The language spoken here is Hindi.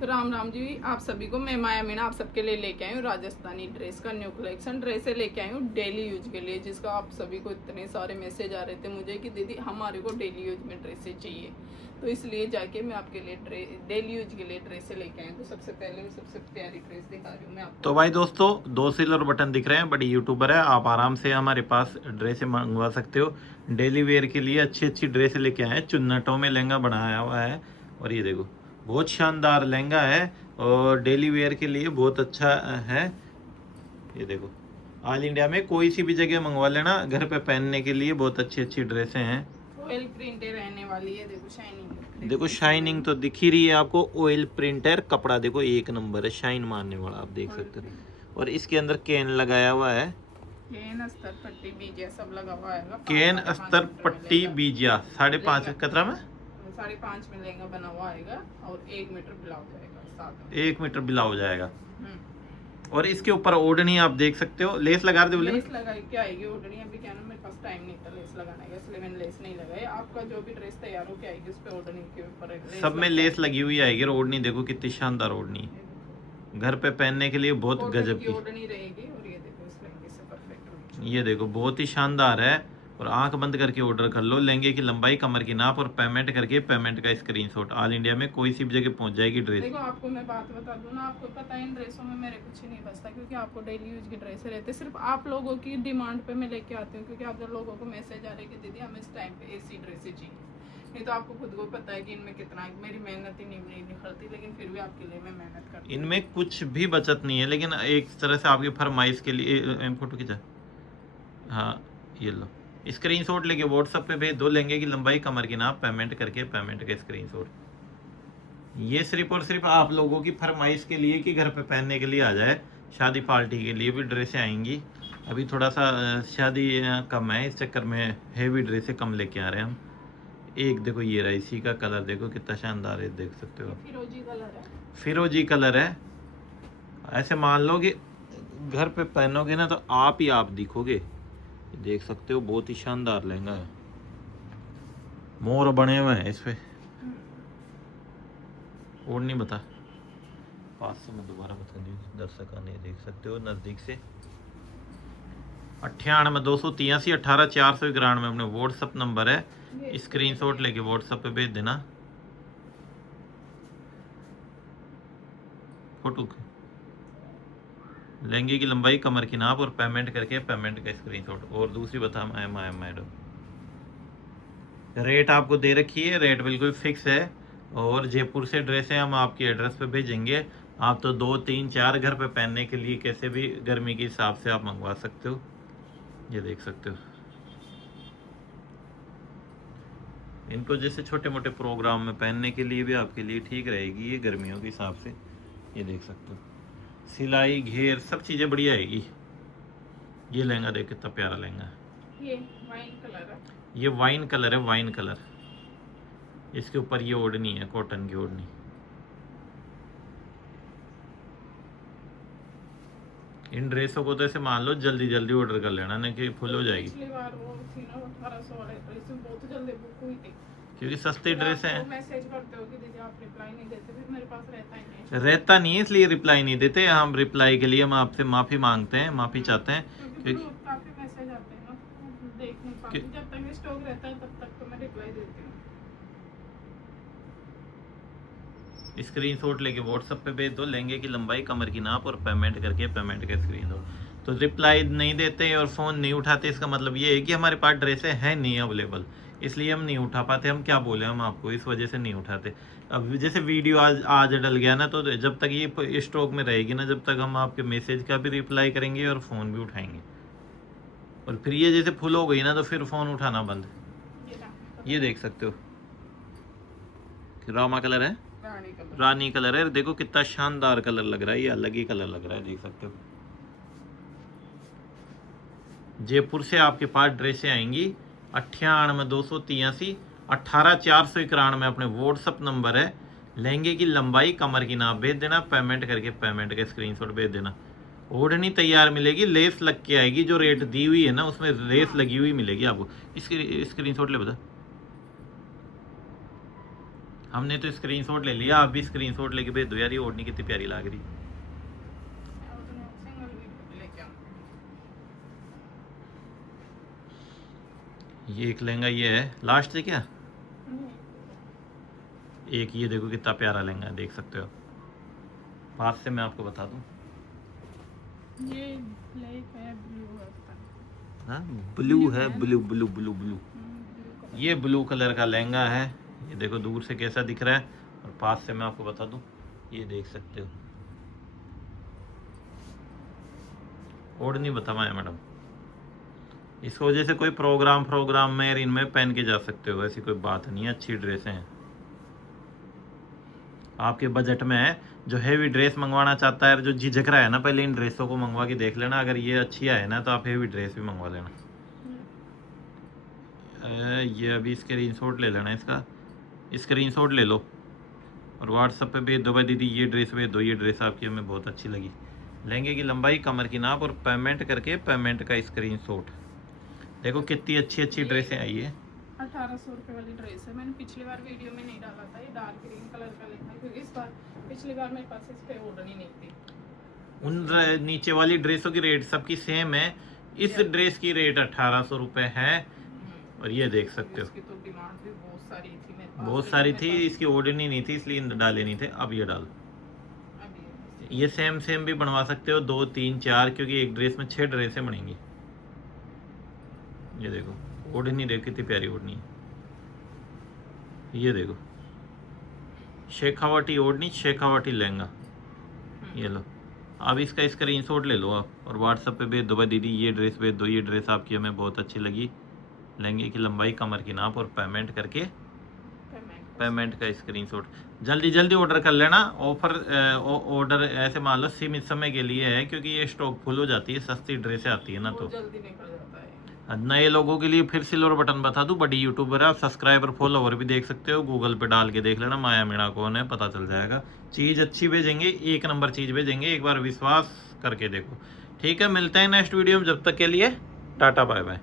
तो राम राम जी, आप सभी को मैं माया मीना आप सबके लिए लेके आई हूँ राजस्थानी ड्रेस का न्यू कलेक्शन। ड्रेसें लेके आई हूँ डेली यूज के लिए, जिसका आप सभी को इतने सारे मैसेज आ रहे थे मुझे कि दीदी हमारे को डेली यूज में ड्रेसें चाहिए, तो इसलिए जाके मैं आपके लिए डेली यूज के लिए ड्रेसें लेके आई हूँ। तो सबसे पहले सबसे प्यारी ड्रेस दिखा रही हूँ मैं आपको। तो भाई दोस्तों, दो सिल्वर बटन दिख रहे हैं, बड़ी यूट्यूबर है, आप आराम से हमारे पास ड्रेसें मंगवा सकते हो। डेली वेयर के लिए अच्छी अच्छी ड्रेसें लेके आए हैं। चुन्नटों में लहंगा बनाया हुआ है और ये देखो बहुत शानदार लहंगा है और डेली वेयर के लिए बहुत अच्छा है। ये देखो ऑल इंडिया में कोई सी भी जगह मंगवा लेना, घर पे पहनने के लिए बहुत अच्छी अच्छी ड्रेसें हैं। ऑयल प्रिंटेड रहने वाली है, देखो शाइनिंग, देखो शाइनिंग तो दिख ही रही है आपको। ऑयल प्रिंटर कपड़ा देखो एक नंबर है, शाइन मारने वाला, आप देख सकते हो। और इसके अंदर केन लगाया हुआ है, केन अस्तर पट्टी बीजिया सब लगा हुआ है। केन अस्तर पट्टी बीजिया 5.5 कतरा में 5.5 में लहंगा बना हुआ आएगा और 1 मीटर ब्लाउज आएगा साथ में। 1 मीटर ब्लाउज आएगा। और इसके ऊपर ओढ़नी आप देख सकते हो, लेस लगा दे बोले। लेस लगाई क्या आएगी ओढ़नी, अभी क्या ना मेरे पास टाइम नहीं था लेस लगाने का, इसलिए मैंने लेस नहीं लगाई। आपका जो भी ड्रेस तैयार हो के आएगी उस पे ओढ़नी के ऊपर सब में लेस लगी हुई आएगी। और ओढ़नी देखो कितनी शानदार ओढ़नी है, घर पे पहनने के लिए बहुत गजब की ओढ़नी रहेगी। और ये देखो इस लहंगे से परफेक्ट, ये देखो बहुत ही शानदार है। और आंख बंद करके ऑर्डर कर लो। लहंगे की लंबाई, कमर की नाप और पेमेंट करके पेमेंट का स्क्रीनशॉट ऑल इंडिया में कोई सी भी जगह पहुंच जाएगी ड्रेस। देखो आपको मैं बात बता दूं ना, आपको पता है इन ड्रेसों में मेरे कुछ नहीं बचता, क्योंकि आपको डेली यूज की ड्रेसें रहती है। सिर्फ आप लोगों की डिमांड पे मैं लेके आती हूँ, क्योंकि आप जब लोगों को मैसेज आ रहे कि दीदी हमें इस टाइम पे ऐसी ड्रेसें चाहिए। नहीं तो आपको खुद को पता है कि इनमें कितना मेरी मेहनत ही नहीं निकलती, लेकिन फिर भी आपके लिए मैं मेहनत करती हूँ। इनमें कुछ भी बचत नहीं है, लेकिन एक तरह से आपकी फरमाइश के लिए फोटो खींचा। हाँ ये लो, स्क्रीनशॉट लेके व्हाट्सएप पे भेज दो। लहंगे की लंबाई, कमर की नाप, पेमेंट करके पेमेंट का स्क्रीनशॉट। ये सिर्फ और सिर्फ आप लोगों की फरमाइश के लिए कि घर पे पहनने के लिए आ जाए। शादी पार्टी के लिए भी ड्रेसें आएंगी। अभी थोड़ा सा शादी कम है, इस चक्कर में हेवी ड्रेसें कम लेके आ रहे हैं हम। एक देखो ये रहा, इसी का कलर देखो कितना शानदार है, देख सकते हो। फिरोजी कलर है, फिरोजी कलर है। ऐसे मान लो कि घर पे पहनोगे ना तो आप ही आप दिखोगे। देख सकते हो बहुत ही शानदार लहंगा है, मोर बने हुए हैं इस पे। और नहीं बता, पास से मैं दोबारा बता दी, दर्शक आने देख सकते हो नज़दीक से। 98 283 18 491 अपने व्हाट्सअप नंबर है, स्क्रीनशॉट लेके व्हाट्सअप पे भेज देना फोटो। लहंगे की लंबाई, कमर की नाप और पेमेंट करके पेमेंट का स्क्रीनशॉट। और दूसरी बता मैडम, रेट आपको दे रखी है, रेट बिल्कुल फिक्स है। और जयपुर से ड्रेसें हम आपके एड्रेस पे भेजेंगे। आप तो 2 3 4 घर पे पहनने के लिए कैसे भी गर्मी के हिसाब से आप मंगवा सकते हो। ये देख सकते हो, इनको जैसे छोटे मोटे प्रोग्राम में पहनने के लिए भी आपके लिए ठीक रहेगी ये गर्मियों के हिसाब से। ये देख सकते हो, सिलाई घेर सब चीज़ें बढ़िया आएगी। ये लहंगा देख कितना प्यारा लहंगा है। ये वाइन कलर है, ये वाइन कलर है, वाइन कलर। इसके ऊपर ये ओढ़नी है, कॉटन की ओढ़नी। इन ड्रेसों को तो ऐसे मान लो जल्दी जल्दी ऑर्डर कर लेना, नहीं कि फुल हो जाएगी। पिछली बार वो थी ना 1800 वाले ड्रेस बहुत जल्दी बुक हुई थी, क्योंकि सस्ती ड्रेस है। मैसेज करते हो कि दीदी आप रिप्लाई नहीं देते, फिर मेरे पास रहता ही नहीं। रहता नहीं है इसलिए रिप्लाई नहीं देते हम। रिप्लाई के लिए हम आपसे माफ़ी मांगते हैं, माफ़ी चाहते हैं, क्योंकि काफी मैसेज आते हैं ना, देख नहीं पाती। जब तक स्टॉक रहता है तब तक तो मैं रिप्लाई देती हूँ। स्क्रीनशॉट लेके व्हाट्सएप पे भेज दो। लहंगे की लंबाई, कमर की नाप और पेमेंट करके पेमेंट का स्क्रीनशॉट। तो रिप्लाई नहीं देते और फ़ोन नहीं उठाते, इसका मतलब ये है कि हमारे पास ड्रेसें हैं नहीं अवेलेबल, इसलिए हम नहीं उठा पाते। हम क्या बोले हम आपको, इस वजह से नहीं उठाते। अब जैसे वीडियो आज डल गया ना, तो जब तक ये स्टॉक में रहेगी ना, जब तक हम आपके मैसेज का भी रिप्लाई करेंगे और फ़ोन भी उठाएंगे। और फिर ये जैसे फुल हो गई ना, तो फिर फ़ोन उठाना बंद। ये देख सकते हो रामा कलर है, रानी कलर है। देखो कितना शानदार कलर लग रहा है, ये अलग ही कलर लग रहा है, देख सकते हो। जयपुर से आपके पास ड्रेसें आएंगी 98 283 18 491 अपने व्हाट्सअप नंबर है। लहंगे की लंबाई, कमर की नाप भेज देना, पेमेंट करके पेमेंट का स्क्रीनशॉट भेज देना। ओढ़नी तैयार मिलेगी, लेस लग के आएगी। जो रेट दी हुई है ना उसमें लेस लगी हुई मिलेगी आपको। इसकी स्क्रीनशॉट ले बता। हमने तो स्क्रीनशॉट ले लिया, आप भी स्क्रीनशॉट लेके भेज दो यार, ये ओढ़नी कितनी प्यारी लग रही। सिंगल भी लेके आऊं। ये एक लहंगा ये है लास्ट से क्या, एक ये देखो कितना प्यारा लहंगा है, देख सकते हो। पास से मैं आपको बता दूं, ये ब्लैक है, ब्लू है पता नहीं। हाँ ब्लू है, blue blue blue blue, blue ये ब्लू कलर का लहंगा है। ये देखो दूर से कैसा दिख रहा है, और पास से मैं आपको बता दूं, ये देख सकते हो। ओढ़नी बताया मैडम, इस वजह से कोई प्रोग्राम में इनमें पहन के जा सकते हो, ऐसी कोई बात नहीं है। अच्छी ड्रेसें हैं, आपके बजट में है। जो हेवी ड्रेस मंगवाना चाहता है, जो झिझक रहा है ना, पहले इन ड्रेसों को मंगवा के देख लेना। अगर ये अच्छी आए ना तो आप हेवी ड्रेस भी मंगवा लेना। ये अभी स्क्रीनशॉट ले लेना, इसका स्क्रीनशॉट ले लो और व्हाट्सएप पे भेज दो, भाई दीदी ये ड्रेस भेज दो, ये ड्रेस आपकी हमें बहुत अच्छी लगी। लहंगे की लंबाई, कमर की नाप और पेमेंट करके पेमेंट का स्क्रीनशॉट। देखो कितनी अच्छी अच्छी ड्रेसें आई है। 1800 रुपये वाली ड्रेस है। मैंने पिछली बार वीडियो में नहीं डाला था, ये डार्क ग्रीन कलर का लेना है, क्योंकि इस बार पिछली बार मेरे पास इस पे ओढ़नी नहीं थी। उन नीचे वाली ड्रेसों की रेट सबकी सेम है, इस ड्रेस की रेट 1800 रुपये है। और ये देख सकते हो, इसकी तो डिमांड भी बहुत सारी थी मेरे पास, बहुत सारी थी, इसकी ओढ़नी नहीं थी इसलिए डाले नहीं थे। अब ये डाल, अभी ये सेम भी बनवा सकते हो, 2 3 4, क्योंकि एक ड्रेस में 6 ड्रेसें बनेंगी। ये देखो ओढ़नी, देखो कितनी प्यारी ओढ़नी है। ये देखो शेखावटी ओढ़नी, शेखावटी लहंगा। ये लो, अब इसका स्क्रीनशॉट ले लो आप और व्हाट्सएप पे भेज दो, भाई दीदी ये ड्रेस भेज दो, ये ड्रेस आपकी हमें बहुत अच्छी लगी। लहंगे की लंबाई, कमर की नाप और पेमेंट करके पेमेंट का स्क्रीनशॉट। जल्दी जल्दी ऑर्डर कर लेना। ऑफर ऑर्डर ऐसे मान लो सीमित समय के लिए है, क्योंकि ये स्टॉक फुल हो जाती है, सस्ती ड्रेसें आती है ना, तो जल्दी निकल जाता है। नए लोगों के लिए फिर सिल्वर बटन बता दूं, बड़ी यूट्यूबर है, आप सब्सक्राइबर फॉलोवर भी देख सकते हो, गूगल पे डाल के देख लेना माया मीणा कौन है, पता चल जाएगा। चीज़ अच्छी भेजेंगे, एक नंबर चीज़ भेजेंगे, एक बार विश्वास करके देखो। ठीक है, मिलते हैं नेक्स्ट वीडियो में, जब तक के लिए टाटा बाय बाय।